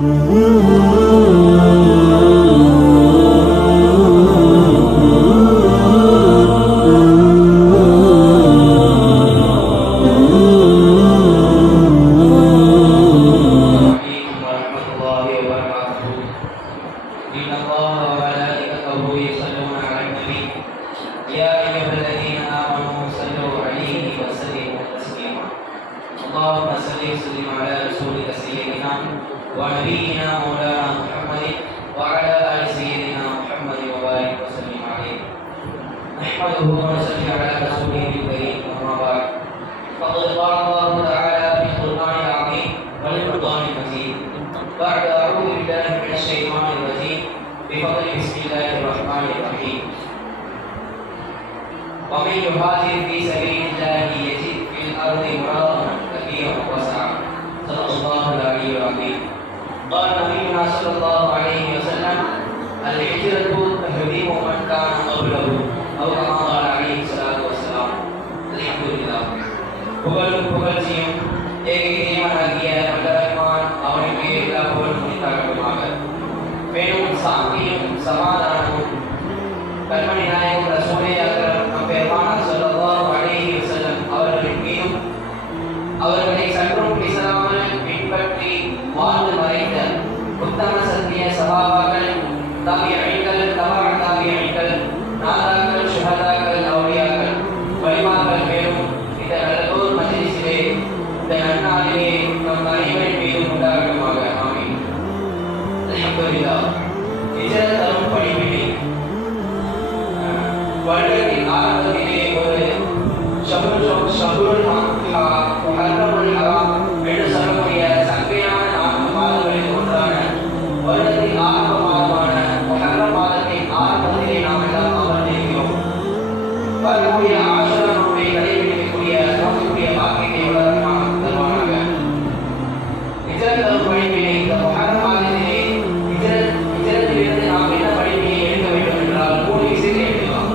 اللهم صل وسلم على رسولك سيدنا ونبينا مولانا محمد وعلى ال سيدنا محمد وبارك وسلم عليه. نحمده ونصلي على رسوله الكريم اما بعد. فقد قال الله تعالى في القران العظيم والفرقان المجيد بعد اعوذ بالله من الشيطان الرجيم بفضل بسم الله الرحمن الرحيم. ومن يهاجر في سبيل الله يجد في الارض مراغما كثيرا وسعا. صدق الله العلي العظيم. قال نبينا صلى الله عليه وسلم: الهجرة تهديم من كان قبله أو كما قال عليه الصلاة والسلام. الحمد لله. புகழ்ச்சியும் ஏகீயமாகிய வல்லரஹ்மான் அவனுக்கு எல்லா புகழும் உரித்தாகட்டுமாக. மேலும் சாந்தியும் சமாதானமும் கண்மணி நாயகம் ரசூலே அக்ரம் பெருமானார் ஸல்லல்லாஹு அலைஹி வஸல்லம் அவர்களின் மீதும் அவர்களை சற்றும் பிசராமல் பின்பற்றி வாழ்ந்து மறைந்த உத்தம சத்திய சஹாபாக்கள், தாபியீன்கள், தபா தாபியீன்கள், நாதாக்கள், ஷுஹதாக்கள், அவுலியாக்கள், வலிமாக்கள் மேலும் இந்த நல்லதோர் மஜ்லிஸிலே இந்த நன்னாளிலே நம் அனைவரின் மீதும் உண்டாகட்டுமாக. ஆமீன். அல்ஹம்துலில்லாஹ். ஹிஜ்ரத் தரும் படிப்பினை வருடத்தின் ஆரம்பத்திலே ஒரு ஷஹ்ருல் முஹர்ரமுல் ஹராம் என்று சொல்லக்கூடிய சங்கையான 4 மாதங்களில் ஒன்றான வருடத்தின் ஆரம்ப மாதமான முஹர்ரம் மாதத்தின் ஆரம்பத்திலே நாம் எல்லாம் அமர்ந்திருக்கிறோம். வரக்கூடிய ஆஷுரா நோன்பை கடைபிடிக்கக்கூடிய நமக்குரிய பாக்கியத்தை வளர்க்கலாம் தருவானாக. ஹிஜ்ரத் தரும் படிப்பினை இந்த முஹர்ரம் மாதத்திலே ஹிஜ்ரத்திலிருந்து நாம் என்ன படிப்பினை எடுக்க வேண்டும் என்றால் 3 விஷயத்தை எடுக்கலாம்.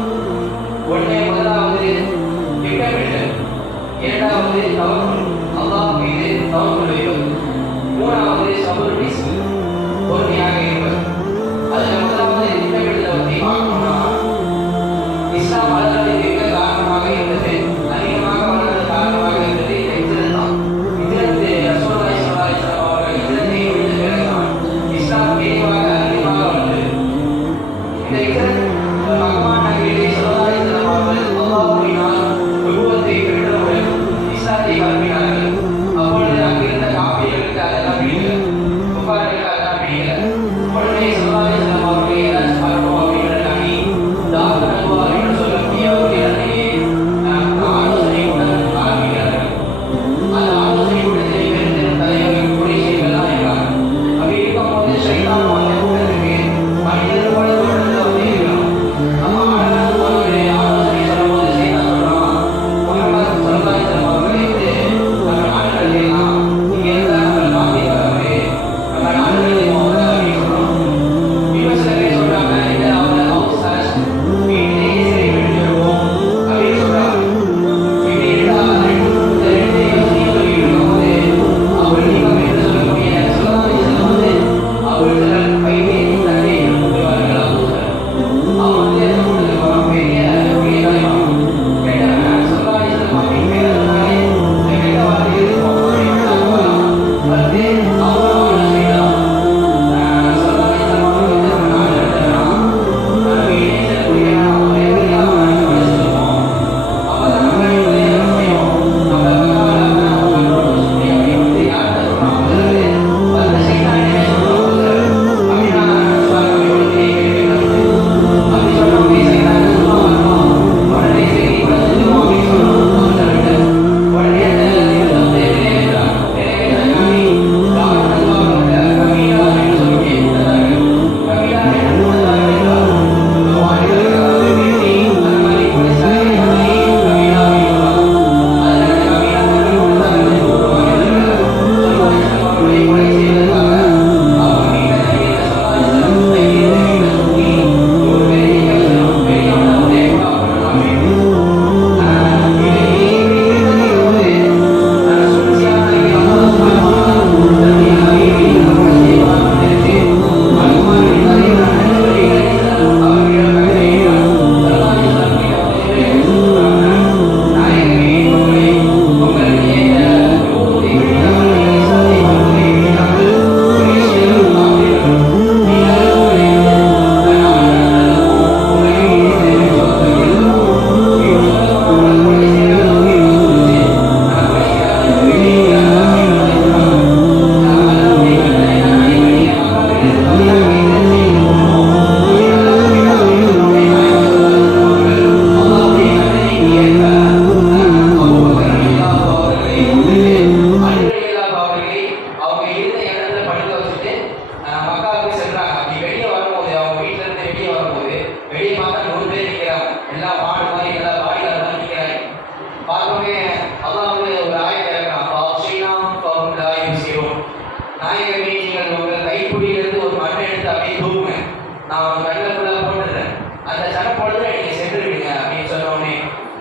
நான் கண்ணுக்குள்ள போட்டுறேன், அந்த சனப்பொழுது நீங்க சென்று விடுங்க அப்படின்னு சொன்னோடனே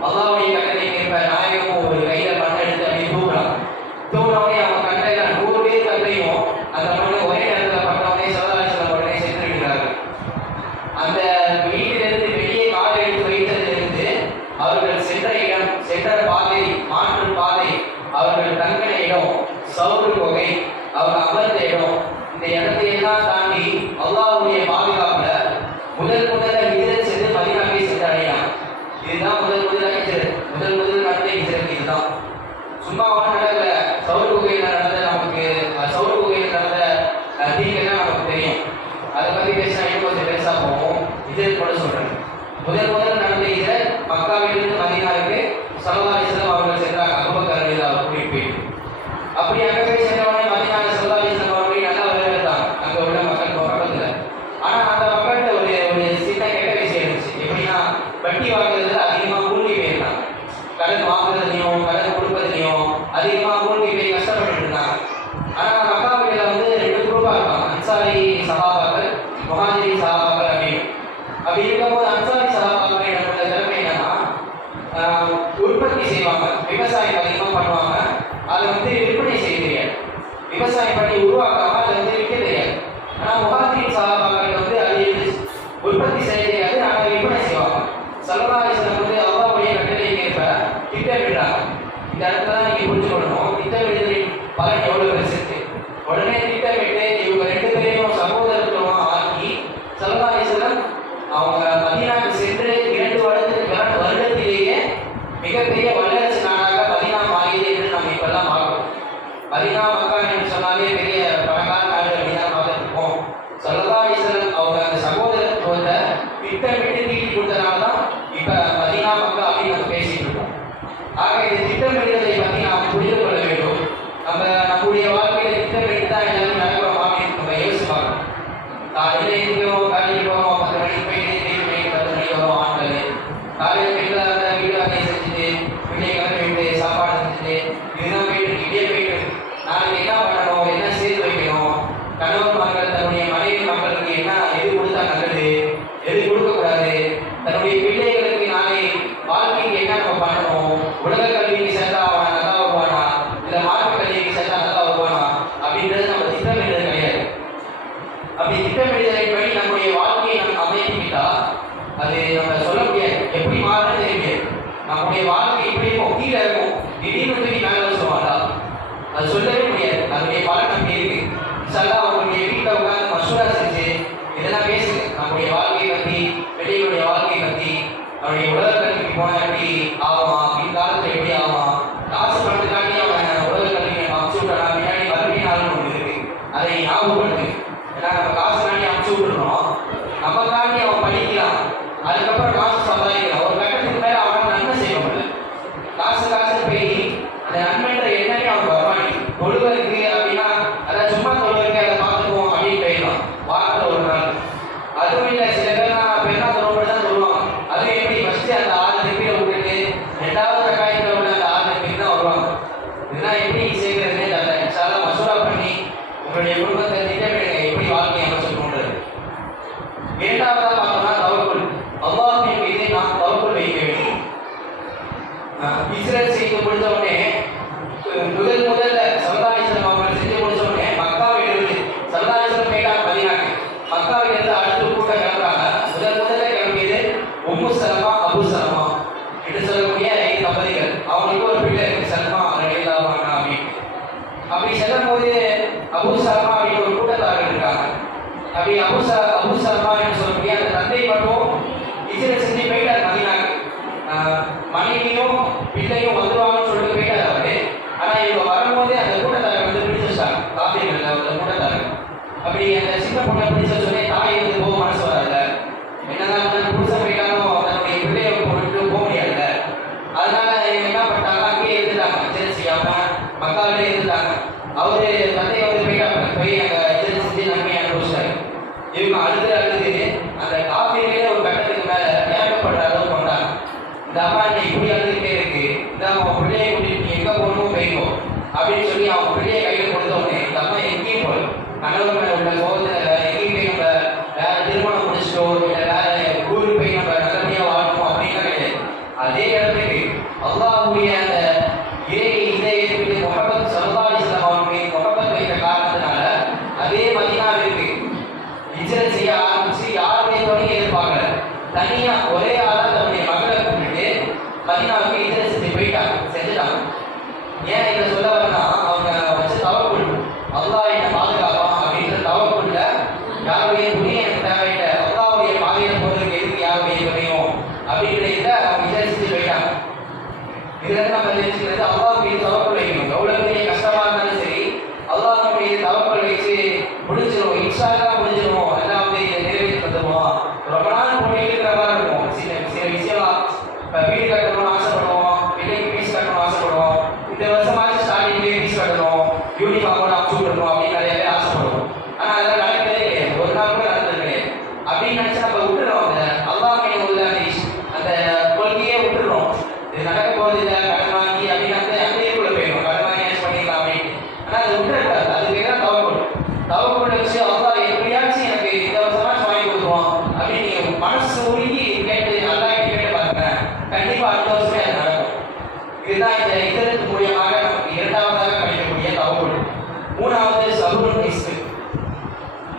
அல்லாஹ்வுடைய கட்டளைக்கு ஏற்ப நாயகமும் ஒரு கையில மண் எடுத்து அப்படி தூக்குறான். தூக்குனோடனே அவங்க கண்டையில 100 பேர் கண்டையும் அந்த மண்ணை ஒரே நேரத்தில் பட்டவனே சல்லல்லாஹு உடனே சென்று விடுகிறார்கள். அந்த வீட்டிலிருந்து வெளியே கால் எடுத்து வைத்ததிலிருந்து அவர்கள் சென்ற இடம், சென்ற பாதை, மாற்று பாதை, அவர்கள் தங்கின இடம், சவுறு கொகை, அவங்க அமர்ந்த இடம், இந்த இடத்தையெல்லாம் தாண்டி அல்லாஹ்வுடைய பாதுகாப்புல முதல்ல ஹிஜ்ரத் சென்று மதீனாவை சென்று அடையலாம். இதுதான் முதல்ல ஹிஜ்ரத், முதல் நடந்த ஹிஜ்ரத் இதுதான். சும்மா நடக்கல. சவுறு குகையில் நடந்த நமக்கு சவுறு குகையில் நடந்த தீங்கெல்லாம் நமக்கு தெரியும். அதை பற்றி பேசினா இன்னும் கொஞ்சம் பெருசாக போவோம். ஹிஜ்ரத் கூட சொல்றேன். முதல் நடந்த ஹிஜ்ரத் மக்காவிலிருந்து மதீனாவுக்கு ஸல்லல்லாஹு அலைஹி வஸல்லம் அவர்கள் சென்றாங்க. அபூபக்கர் ரலியல்லாஹு அன்ஹு கூட்டிட்டு போய் அப்படி அங்கே போய் சென்றவனே மதீனாவில் ஸல்லல்லாஹு அலைஹி வஸல்லம் அவர்கள் நல்லா வரவேற்றாங்க அங்கே உள்ள மக்கள் பக்கத்தில். ஆனால் அந்த மக்கள்கிட்ட ஒரு சின்ன கெட்ட விஷயம் இருந்துச்சு. எப்படின்னா வட்டி வாங்குறதுல அதிகமாக மூழ்கி போயிருந்தாங்க. கடன் வாங்குறதுலையும் கடன் கொடுப்பதுலையும் அதிகமாக மூழ்கி போய் கஷ்டப்பட்டு இருந்தாங்க. ஆனால் மக்காவில வந்து 2 குரூப்பாக இருப்பாங்க, அன்சாரி சஹாபாக்கள், முஹாஜிரி சஹாபாக்கள் அப்படின்னு. அப்படி இருக்கும்போது அன்சாரி சஹாபாக்கள் என்னோட திறமை என்னன்னா உற்பத்தி செய்வாங்க, விவசாயம் அதிகமாக பண்ணுவாங்க, அதை வந்து விற்பனை செய்ய தெரியாது. விவசாயம் பண்ணி உருவாக்காம அதை வந்து விற்க தெரியாது. ஆனால் முஹாஜிரி சஹாபாக்கள் வந்து அதை உற்பத்தி செய்ய தெரியாது, ஆனால் விற்பனை செய்வாங்க. ஸல்லல்லாஹு அலைஹி வஸல்லம் வந்து அல்லாஹ்வுடைய கட்டளைக்கு ஏற்ப திட்டமிடுறாங்க. இந்த இடத்துல தான் நீங்கள் புரிஞ்சுக்கணும், திட்டமிடுதலின் பலன் எவ்வளோ பெருசு. உடனே திட்டமிட்டு இவங்க 2 பேரையும் சகோதரத்துவமாக ஆக்கி ஸல்லல்லாஹு அலைஹி வஸல்லம் அவங்க மதீனாவுக்கு சென்று 2 வருடத்திலேயே மிகப்பெரிய வல்லரசு நாடாக மதீனா மாறியது என்று நம்ம இப்பெல்லாம் பார்க்கிறோம். மதீனா மக்கா என்று சொன்னாலே பெரிய பணக்கார நாடு அப்படின்னு தான் பார்த்துருப்போம். ஸல்லல்லாஹு அலைஹி வஸல்லம் அவங்க அந்த சகோதரத்துவத்தை திட்டமிட்டு தீட்டி கொடுத்தனால தான் இப்போ மதீனா மக்கா அப்படின்னு நம்ம பேசிட்டு இருக்கோம். ஆக இந்த திட்டமிடுதலை பற்றி நாம் புரிந்து கொள்ள வேண்டும். நம்முடைய வாழ்க்கையில திட்டமிட்டு தான் எல்லாரும் நடக்கிறோம் அப்படின்னு நம்ம யோசிச்சு பார்க்கணும். காலையில் எழுந்திருக்கிறோம், காலையில் போகிறோம், 10 மணிக்கு போயிட்டு 10 மணிக்கு வரும் ஆண்கள். காலையில் வீட்டில் அந்த வீடு வேலையை செஞ்சுட்டு பிள்ளைங்க போயிட்டு சாப்பாடு செஞ்சுட்டு இதுதான் போயிட்டு இப்படியே போயிட்டு நாளைக்கு என்ன பண்ணணும், என்ன சேர்த்து வைக்கணும், கணவன் மக்கள் தன்னுடைய மனைவி மக்களுக்கு என்ன எது கொடுத்தா நல்லது, எது கொடுக்கக்கூடாது, தன்னுடைய பிள்ளைகளுக்கு நாளை வாழ்க்கைக்கு என்ன நம்ம பண்ணணும், உலக கல்விக்கு சேர்த்தா அவன் நல்லா வருவானா, இல்லை மார்க்க கல்விக்கு சேர்த்தா நல்லா வருவானா அப்படின்றது நம்ம திட்டமிடுறது கிடையாது. அப்படி திட்டமிடுதலின்படி நம்முடைய வாழ்க்கையை நம்ம அமைத்துக்கிட்டா அது நம்ம சொல்ல முடியாது, எப்படி மாறுறது தெரியாது. நம்முடைய வாழ்க்கை இப்படி இருக்கும், கீழே இருக்கும், திடீர்னு தூக்கி மேலே சொல்லுவாங்களா, அது சொல்லவே முடியாது. அதனுடைய பலன் அப்படி இருக்கு. இன்ஷால்லா அவங்களுடைய வீட்டில் உட்காந்து மசூரா செஞ்சு இதெல்லாம் பேசுங்க. நம்முடைய வாழ்க்கையை பற்றி, வெளியுடைய வாழ்க்கையை பற்றி, அவனுடைய உலக கல்விக்கு போனால் எப்படி ஆகுமா, பின்காலத்தில் எப்படி ஆகுமா, காசு பணத்துக்காண்டி அவன் உலக கல்வியை அமுச்சு விட்டானா பின்னாடி வறுமை நாள்னு ஒன்று இருக்கு, அதை ஞாபகப்படுத்து. ஏன்னா நம்ம காசு காண்டி அமுச்சு விட்டுருந்தோம், நமக்காண்டி அவன் படிக்கலாம், அதுக்கப்புறம் காசு சம்பாதிக்கலாம். ஒரு கட்டத்துக்கு மேலே அவன் நன்மை செய்ய முடியல, காசு போய் அந்த நன்மைன்ற எண்ணமே அவனுக்கு வரமாட்டேங்குது. தொழுவருக்கு அப்படின்னா அதான் சும்மா தொழுவருக்கு அதை பார்த்துக்குவோம் அப்படின்னு போயிடலாம் வாரத்தில் ஒரு நாள். அதுவும் இல்லை, சில பேர்லாம் பெண்ணா தொழுவது தான் சொல்லுவாங்க. அதுவும் எப்படி ஃபஸ்ட்டு அந்த 6 தக்பீரை விட்டுட்டு 2வது ரக்காயத்தில் உள்ள அந்த 6 தக்பீர் தான் வருவாங்க. இதெல்லாம் எப்படி சேர்க்கிறதுனே தெரியல. இன்ஷால்லா மசூரா பண்ணி உங்களுடைய குடும்பத்தை திட்டமிடுங்க எப்படி வாழ்க்கையை அமைச்சுக்கணுன்றது. 2வதாக பார்த்தோம்னா தவக்குல். அல்லாஹ்வின் மீது நாம் தவக்குல் வைக்க வேண்டும். ஹிஜ்ரத் செய்து முடித்த உடனே முதல்ல ஸல்லல்லாஹு அலைஹி வஸல்லம் அவர்கள் செஞ்சு முடிச்ச உடனே மக்காவிலிருந்து ஸல்லல்லாஹு அலைஹி வஸல்லம் போயிட்டாங்க மதீனாக்கு. மக்காவிலிருந்து அடுத்த கூட்டம் கிளம்புறாங்க. முதல்ல கிளம்பியது உம்மு சலமா, அபு சலமா என்று சொல்லக்கூடிய 5 தம்பதிகள். அவங்களுக்கு ஒரு பிள்ளை இருக்கு, சல்மா ரலியல்லாஹு அன்ஹு அப்படின்னு. அப்படி செல்லும் போது அபு சலமா அப்படின்னு ஒரு கூட்டத்தார்கள் இருக்காங்க. அப்படி அபு சலமா என்று சொல்லக்கூடிய அந்த தந்தை மட்டும் ஹிஜ்ரத் செஞ்சு போயிட்டார் மதீனாக்கு. மனைவியும் பிள்ளையும் வந்துருவாங்கன்னு சொல்லிட்டு போயிட்டார் அவரு. ஆனால் இவங்க வரும்போது அந்த கூட்டத்தாரர் வந்து பிடிச்சு வச்சாங்க, காப்பீர்கள் அந்த கூட்டத்தாரர். அப்படி அந்த சின்ன பொண்ணை பிடிச்ச சொல்லி தாய் வந்து போக மனசு வராதுல்ல, என்னதான் வந்து புதுசாக போயிட்டாலும் தன்னுடைய பிள்ளையை போட்டு போக முடியாதுல்ல. அதனால இவங்க என்ன பண்ணிட்டாங்க, அங்கேயே இருந்துட்டாங்க, ஹிஜ்ரத் செய்யாம மக்காவிலே இருந்துட்டாங்க. அவரு தந்தை வந்து போயிட்டாங்க, போய் அங்கே ஹிஜ்ரத் செஞ்சு நன்மையை அனுபவிச்சாரு. இவங்க அழுது அந்த காப்பீர்களே ஒரு கட்டத்துக்கு மேலே இறக்கப்படுற அளவுக்கு கொண்டாங்க. இந்த அம்மா என்ன இப்படி அழுதுகிட்டே இருக்கு, இந்த அவன் பிள்ளையை கூட்டிட்டு எங்கே போகணுமோ போய்க்கும் அப்படின்னு சொல்லி அவன் பிள்ளையை கையில் கொடுத்தோடனே இந்த அம்மா எங்கேயும் போகல. கணவர் மேலே உள்ள கோபத்தில் எங்கேயும் போய் நம்ம வேற திருமணம் முடிச்சுட்டு தனியா ஒரே ஆளா தன்னுடைய மகளை கூப்பிட்டு மதீனாவுக்கு இதனை செஞ்சுட்டாங்க. ஏன் இதை சொல்ல வரனா, அவங்க வச்ச தவக்குள் அல்லாஹ் என்ன பாதுகாப்பான் அப்படின்ற தவக்குள்ள யாருடைய துணியை எனக்கு தேவையில்லை, அல்லாஹ்வுடைய பாதையில போறதுக்கு எதுக்கு யாருடைய துணையும் அப்படின்ற இதை அவங்க விசாரிச்சுட்டு போயிட்டாங்க. இதுல இருந்து நம்ம தெரிஞ்சுக்கிறது அல்லாஹ் மீது தவக்குள் வைக்கணும். எவ்வளவு பெரிய கஷ்டமா இருந்தாலும் சரி அல்லாஹ் மீது தவக்குள் வச்சு முடிஞ்சிடும், இன்ஷா அல்லாஹ் முடிஞ்சிடும், எல்லாம் வந்து நிறைவேற்றி தந்துடுவோம். ரொம்ப நாள் போயிட்டு இருக்கிற மாதிரி இருக்கும். சில விஷயம்லாம் இப்போ வீடு கட்டணும்னு ஆசைப்படுவோம், பிள்ளைக்கு ஃபீஸ் கட்டணும்னு ஆசைப்படுவோம், இந்த வருஷமாச்சு ஸ்டார்டிங்லேயே ஃபீஸ் கட்டணும், யூனிஃபார்மோட அமுச்சு விடணும் அப்படின்னு நிறைய பேர் ஆசைப்படுவோம். ஆனால் அதெல்லாம் நடக்கிறதே கிடையாது, ஒரு நாள் கூட நடந்தது கிடையாது. அப்படின்னு நினச்சி நம்ம விட்டுறோம். அந்த அல்லாஹ் மீது உள்ள அந்த கொள்கையே விட்டுறோம். இது நடக்க போகிறது இல்லை, கடன் வாங்கி அப்படின்னு அப்படியே கூட போயிடும், கடன் வாங்கி ஏன் பண்ணிக்கலாம் அப்படின்னு. ஆனால் அதை விட்டுறக்கூடாது. அதுக்கு தான் தவக்குள் வச்சு அல்லாஹ் எப்படியாச்சும் எனக்கு இந்த வருஷமாச்சும் வாங்கி கொடுத்துருவோம் அப்படின்னு நீங்கள் மனசு உருகி கேட்டு நல்லா கேட்டு பாருங்க, கண்டிப்பாக அடுத்த வருஷமே அது நடக்கும். இதுதான் இந்த இதற்கு மூலியமாக நமக்கு இரண்டாவதாக கிடைக்கக்கூடிய தவக்குள். மூணாவது சபுருன் நிஸ்பு,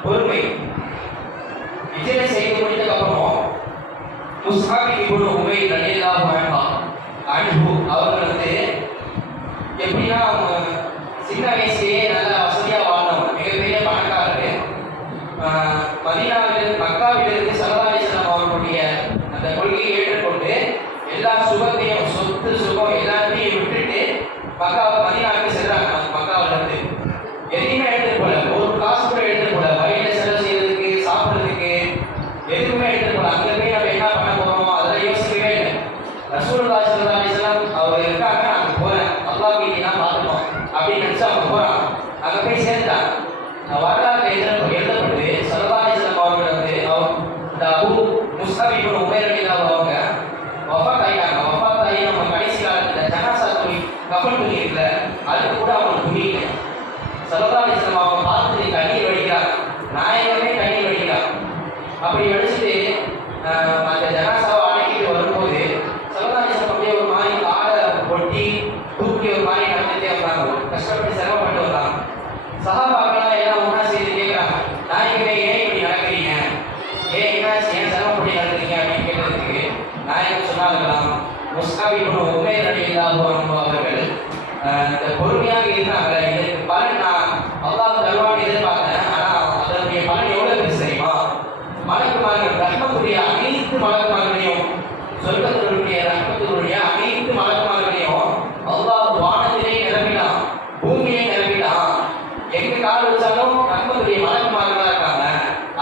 பொறுமை. இஜரை செய்து முடிந்ததுக்கு அப்புறம் முஸ்ஹாப் இப்னு உமைர் ரலியல்லாஹு அன்ஹு அவர்கள் வந்து எப்படின்னா அவங்க சின்ன வயசுலேயே நல்லா வசதியாக வாழ்ந்தவங்க, மிகப்பெரிய பணக்காரரு. மக்காவிலிருந்து ஸல்லல்லாஹு அலைஹி வஸல்லம் அவர்களுடைய அந்த கொள்கையை ஏற்றுக்கொண்டு எல்லா சுகத்தையும் சொத்து சுகம் எல்லாத்தையும் விட்டுட்டு மதீனாவுக்கு செல்றாங்க. மக்காவிலிருந்து எதையுமே எடுத்துட்டு போல, ஒரு காசு கூட எடுத்துட்டு போல, வழியில செலவு செய்யறதுக்கு சாப்பிட்றதுக்கு எதுவுமே எடுத்துட்டு போல. அங்கே போய் நம்ம என்ன பண்ண போறோம் அதெல்லாம் யோசிக்கவே இல்லை. ரசூலுல்லாஹி ஸல்லல்லாஹு அலைஹி வஸல்லம் அவர் இருக்காங்க, நான் போறேன், அல்லாஹ் மீதிலாம் பார்த்துப்போம் அப்படின்னு நினைச்சு அவங்க போறாங்க. அங்கே போய் சேர்ந்தாங்க. வரலாறு எழுதப்பட்டு ஸல்லல்லாஹு அலைஹி வஸல்லம் அவர்கள் வந்து இந்த அபூ முஸ்அப் இப்னு உமைர் ரலியல்லாஹு அவங்க வஃபாத் ஆயிட்டாங்க. வஃபாத் ஆகி அவங்க கடைசி காலத்தில் ஜனாசா துணி, கஃன் துணி இருக்குல்ல, அதுக்கு கூட அவங்க துணி இல்லை. ஸல்லல்லாஹு அலைஹி வஸல்லம் அவங்க பார்த்து கண்ணீர் வடிக்கிறாங்க, நாயகமே கண்ணீர் வடிக்கிறாங்க. அப்படி வடிச்சுட்டு அந்த ஜனாசாவை அடக்கிட்டு வரும்போது ஸல்லல்லாஹு அலைஹி வஸல்லம் அப்படியே ஒரு மாதிரி காலை ஒட்டி தூக்கி ஒரு மாதிரி நடந்துட்டே வந்தாங்க, கஷ்டப்பட்டு சிரமப்பட்டு வந்தாங்க. சஹாபாக்கெல்லாம் எல்லாம் ஒன்றா செய்து கேட்குறாங்க, நாயகமே ஏன் இப்படி நடக்கிறீங்க, ஏன் சிரமப்பட்டு நடக்கிறீங்க அப்படின்னு கேட்டதுக்கு நாயகம் சொன்னாங்களாம், முஸ்அப் இப்னு உமைர் ரலியல்லாஹு அன்ஹு அவர்கள் இந்த பொறுமையாக இருந்தாங்க, இதற்கு பலன் நான் அல்லாஹ் தருவான்னு எதிர்பார்த்தேன், ஆனால் அதனுடைய பலன் எவ்வளோ பெருசு தெரியுமா, மலக்குமார்கள் ரஹ்மத்துடைய அனைத்து மலக்குமார்களையும், சொர்க்கத்தினுடைய ரஹ்மத்தினுடைய அனைத்து மலக்குமார்களையும் அல்லாஹ் வானத்திலே நிரப்பினான், பூமியை நிரப்பினான். எங்க கால் வச்சாலும் ரஹ்மத்துடைய மலக்குமார்களாக இருக்காங்க,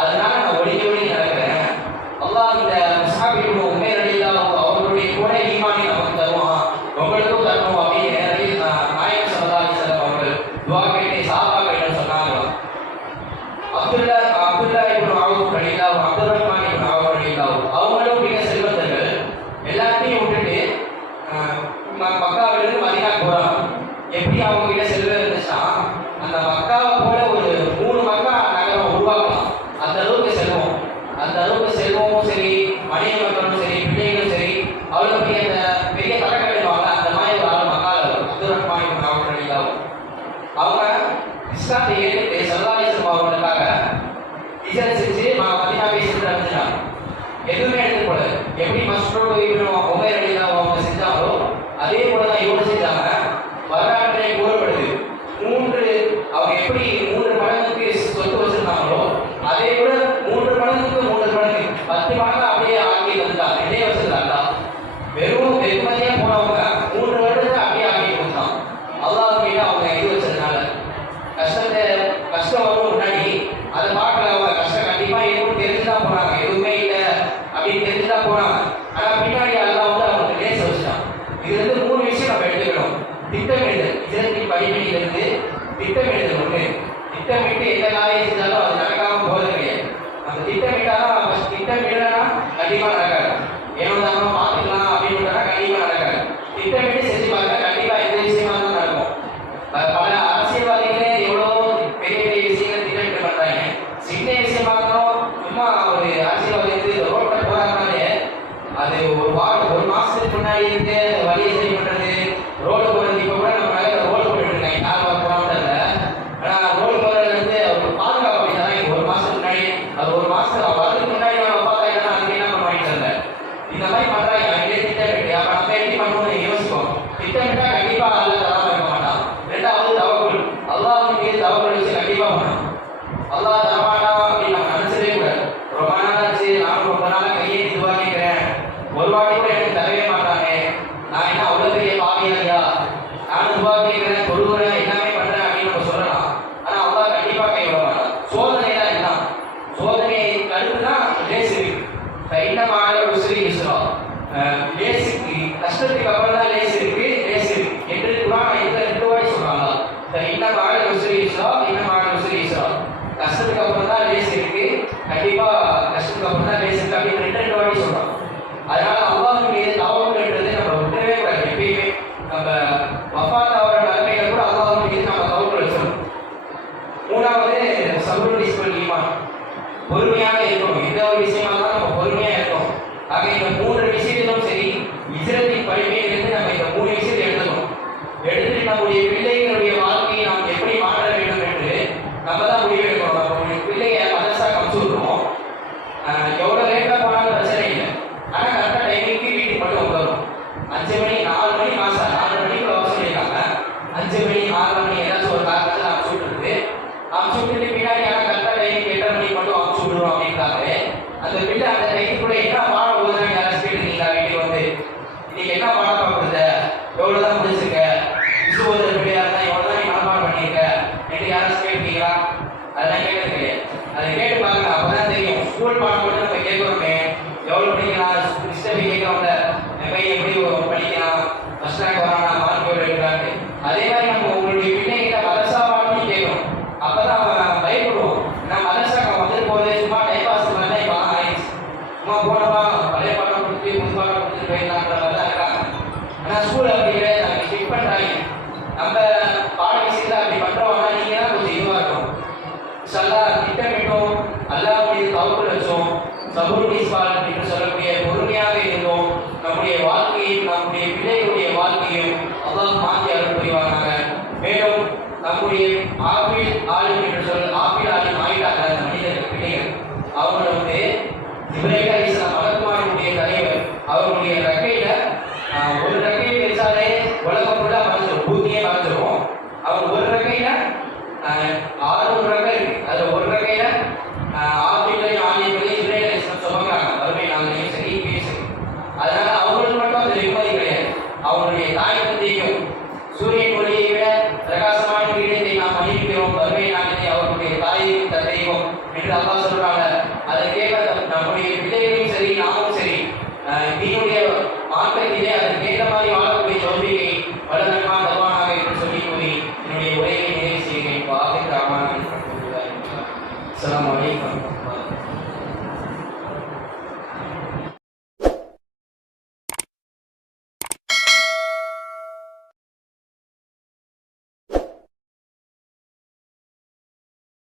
அதனால நான் ஒளிஞ்சு ஒளிஞ்சு நடக்கிறேன். அல்லாஹ் இந்த முஸ்அப் இப்னு உமைர் ரலியல்லாஹு அவர்களுடைய கூட ஈமானை நமக்கு தருவான், உங்களுக்கும் தரணும் அப்படின்னு நாயகம் ஸல்லல்லாஹு அலைஹி வஸல்லம் அவர்கள் துஆ கேட்டு சஹாபாக்களிடம் சொன்னாங்களாம். அப்துல்லா இப்னு அவுஃப் ரலியல்லாஹு, அப்துர் ரஹ்மான் இப்னு அவுஃப் ரலியல்லாஹு அவங்களும் மிக செல்வந்தர்கள். எல்லாத்தையும் விட்டுட்டு மக்காவிலிருந்து மதீனாவுக்கு போறாங்க. எப்படி அவங்க கிட்ட செல்வம் இருந்துச்சுன்னா அந்த மக்காவை போல ஒரு 3 மக்கா நகரம் உருவாக்கலாம், அந்த அளவுக்கு செல்வம். அந்த அளவுக்கு செல்வமும் சரி, மனைவி மக்களும் சரி, பிள்ளைகளும் சரி, அவ்வளோ பெரிய அந்த பெரிய தலைக்கட்டுவாங்க. அந்த மாதிரி ஒரு ஆள் மக்கால அப்துர் ரஹ்மான் இப்னு அவுஃப் ரலியல்லாஹு அவங்க இஸ்லாத்தை ஏற்றுட்டு ஸல்லல்லாஹு அலைஹி வஸல்லம் அவர்களுக்காக இஜரத் செஞ்சு மதீனாவை சென்று அடைஞ்சாங்க. எதுவுமே எடுத்து போல, எப்படி மஸ்ஊத் இப்னு உமைர் ரலியல்லாஹு அவங்க செஞ்சாங்களோ அதே போல தான் இவங்க செஞ்சாங்க. வரலாற்றிலே கூறப்படுது, அவங்க எப்படி 3 மடங்குக்கு சொத்து வச்சிருந்தாங்களோ அதே கூட 3 மடங்குக்கு 3 மடங்கு 10 மடங்கு அப்படியே ஆக்கி வந்துட்டாங்க. இதே வச்சிருந்தாங்க. வெறும் வெறுமதியாக போனவங்க 3 வருடத்தை அப்படியே ஆக்கி கொடுத்தான். அல்லாஹ் மீது அவங்க இது வச்சதுனால கஷ்டம் வரும் முன்னாடி அதை பார்க்கல. அவங்க கஷ்டம் கண்டிப்பாக எதுவும் தெரிஞ்சுதான் போனாங்க, எதுவுமே இல்லை அப்படின்னு தெரிஞ்சுதான் போனாங்க. ஆனால் பின்னாடி அல்லாஹ் வந்து அவங்களுக்கு லேச வச்சுட்டான். இது வந்து 3 விஷயம் நம்ம எடுத்துக்கணும். திட்டமிடுதல், இதற்கு படிப்படியிலிருந்து திட்டமிடுதல் ஒன்று. திட்டமிட்டு எந்த காரியம் செஞ்சாலும் அது நடக்காமல் போகிறது கிடையாது. அந்த திட்டமிட்டாலும் திட்டமிடலைன்னா கண்டிப்பாக நடக்காது. ஏனோ நம்ம பார்த்துக்கலாம் அப்படின்னு கண்டிப்பாக நடக்காது. திட்டமிட்டு செஞ்சு பார்க்க கண்டிப்பாக எந்த விஷயமா தான் நடக்கும். பல அரசியல்வாதிகளே எவ்வளோ பெரிய பெரிய விஷயங்கள் திட்டமிட்டு பண்ணுறாங்க. சின்ன விஷயமா இருந்தாலும் சும்மா ஒரு அரசியல்வாதி வந்து ரோட்டை போகிறாங்கனாலே அது ஒரு மாதத்துக்கு முன்னாடி இருந்து வழியை சரி பண்ணுறது, ரோடு போகிறது. இப்போ கூட நம்ம ரோடு போட்டுட்டு இருக்காங்க, யார் போகிறான்னு இல்லை. ஆனால் ரோடு போகிறது வந்து பாதுகாப்பு அப்படின்னா ஒரு மாதத்துக்கு முன்னாடி, அது ஒரு மாதத்துக்கு வரதுக்கு முன்னாடி நம்ம பார்த்தா அதுக்கு என்ன பண்ணுவாங்க தெரியல. அல்லாஹ் தரமாட்டான் அப்படின்னு நம்ம நினைச்சதே கூடாது. ரொம்ப நாளாச்சு, நானும் ரொம்ப நாளா கையேந்தி துவா கேட்கிறேன், ஒரு வாட்டி கூட எனக்கு தரவே மாட்டானே, நான் என்ன அவ்வளவு பெரிய பாவியா, நானும் துவா கேட்கிறேன், தொழுகிறேன், எல்லாமே பண்றேன் அப்படின்னு நம்ம சொல்லலாம். ஆனா அல்லாஹ் கண்டிப்பா கைவிட மாட்டான். சோதனை தான் இதுதான். சோதனையை அடுத்துதான் லேசு இருக்கு. இன்னமான உசுரி யூஸ்ரா, லேசுக்கு கஷ்டத்துக்கு அப்புறம் தான் லேசு இருக்கு, லேசு இருக்கு என்று குர்ஆன் ரெண்டு வாட்டி சொல்றாங்க. இன்னமான உசுரி யூஸ்ரா, இன்னமான உசுரி யூஸ்ரா, கஷ்டத்துக்கு அப்புறம் தான் லேசு இருக்கு, கண்டிப்பா கஷ்டத்துக்கு அப்புறம் தான் லேசு இருக்கு அப்படின்னு ரெண்டு வாட்டி சொல்றாங்க. அதனால அல்லாஹ் மீது தவக்குல்ன்றது நம்ம விடவே கூடாது. எப்பயுமே நம்ம வஃபாத் ஆகிற நிலைமையில கூட அல்லாஹ் மீது நம்ம தவக்குல் வச்சிடணும். மூணாவது சபுருல் இஸ்மல் ஈமான், பொறுமையாக இருக்கணும். எந்த ஒரு விஷயமா இருந்தாலும் நம்ம பொறுமையா இருக்கணும். ஆக இந்த மூன்று விஷயத்திலும் சரி, இஸ்ரத்தின் படிமையிலிருந்து நம்ம இந்த மூணு விஷயத்தை எடுத்துக்கணும். எடுத்துட்டு நம்முடைய பிள்ளைகளுடைய வாழ்க்கையை நாம் எப்படி மாற்ற வேண்டும் என்று நம்ம தான் முடிவு எடுக்கணும். நம்மளுடைய பிள்ளைய மதரசாக்கு அனுப்பிச்சு விடுறோம், எவ்வளவு லேட்டா போனாலும் பிரச்சனை இல்லை, ஆனா கரெக்டா டைமிங்க்கு வீட்டுக்கு மட்டும் வந்துடும். 5 மணி 4 மணி மாசம் 4 மணிக்குள்ள வர சொல்லியிருக்காங்க. 5 மணி 6 மணி ஏதாச்சும் ஒரு காரணத்தில் அனுப்பிச்சு விட்டுருக்கு. அனுப்பிச்சு விட்டுட்டு பின்னாடி ஆனால் கரெக்டா டைமிங் 8:30 மணிக்கு மட்டும் அனுப்பிச்சு விடுறோம் அப்படின்றாங்க. அந்த பிள்ளை அந்த டைமுக்குள்ள என்ன பாடம் போகுதுன்னு யாராச்சும் கேட்டுருக்கீங்களா? வீட்டுக்கு வந்து இன்னைக்கு என்ன பாடம் பார்க்குறத, எவ்வளவுதான் முடிச்சிருக்க, விசுவோத பிள்ளையா இருந்தா எவ்வளவுதான் நீ மனப்பாடம் பண்ணியிருக்க என்று யாராச்சும் கேட்டுருக்கீங்களா? அதெல்லாம் கேட்டது கிடையாது. அதை கேட்டு பாருங்க, அப்பதான் தெரியும். ஸ்கூல் பாடம் மட்டும் நம்ம கேட்கிறோமே, எவ்வளவு படிக்கலாம், ஹிஸ்டரி கேட்கிறோம்ல, என் பையன் எப்படி படிக்கிறான், ஃபர்ஸ்ட் ரேங்க் வரானா, மார்க் எவ்வளவு எடுக்கிறான்னு. அதே மாதிரி நம்ம உங்களுடைய பிள்ளைகிட்ட மதரசா பாடம்னு கேட்கணும். அப்பதான் அவன் பயப்படுவோம். நான் மதரசாக்கு வந்துட்டு போதே சும்மா டைம் பாஸ் பண்ணா இப்போ ஆயிடுச்சு, சும்மா போனப்பா பழைய பாடம் கொடுத்து புது பாடம் கொடுத்துட்டு போயிருந்தான்ற மாதிரி தான் இருக்காங்க. ஆனா ஸ்கூல் அப்படி கிடையாது, நம்ம செக் பண்றாங்க. நம்ம பாட விஷயத்துல அப்படி பண்றோம்னா நீங்க தான் கொஞ்சம் இதுவா இருக்கும். சல்லா திட்டமிட்டோம், அல்லாஹ் மீது தவக்குல் வச்சோம், சபூர் இஸ்பால் என்று சொல்லக்கூடிய பொறுமையாக இருந்தோம். நம்முடைய வாழ்க்கையும் நம்முடைய பிள்ளைகளுடைய வாழ்க்கையும் அல்லாஹ் மாற்றி அருள் புரிவானாக. மேலும் நம்முடைய ஆப்பிள் ஆலிம் என்று ஆப்பிள் ஆலிம் ஆயிட்டாங்க அந்த மனிதர்கள் பிள்ளைகள். அவங்க வந்து இப்ராஹிம் அலைஹிஸ்ஸலாம் மலக்குமாரினுடைய தலைவர், அவருடைய ரெக்கையில ஒரு ரெக்கையை வச்சாலே உலகம் ஃபுல்லா மறைஞ்சிடும், பூமியே மறைஞ்சிடும். அவங்க ஒரு ரெக்கையில 6 ரெக்கை இருக்கு. அதுல ஒரு ரெக்கையில ஆப்பிளையும் ஆலியங்களையும் இப்ராஹிம் அலைஹிஸ்ஸலாம் சொல்றாங்க, வறுமை நாளையும் சரி பேசு. அதனால அவங்களுக்கு மட்டும் அது நிம்மதி கிடையாது. அவங்களுடைய தாய் தந்தையும் சூரியன் ஒளியை விட பிரகாசமான வீடத்தை நாம் அணிவிக்கிறோம், வறுமை நாளிலே அவர்களுடைய தாயையும் தந்தையும் என்று அல்லாஹ் சொல்றாங்க. அதை கேட்க நம்முடைய பிள்ளைகளும் சரி நாமும் சரி தீனுடைய மார்க்கத்திலே அதற்கு ஏற்ற மாதிரி வாழக்கூடிய தோல்வியை வல்லரமான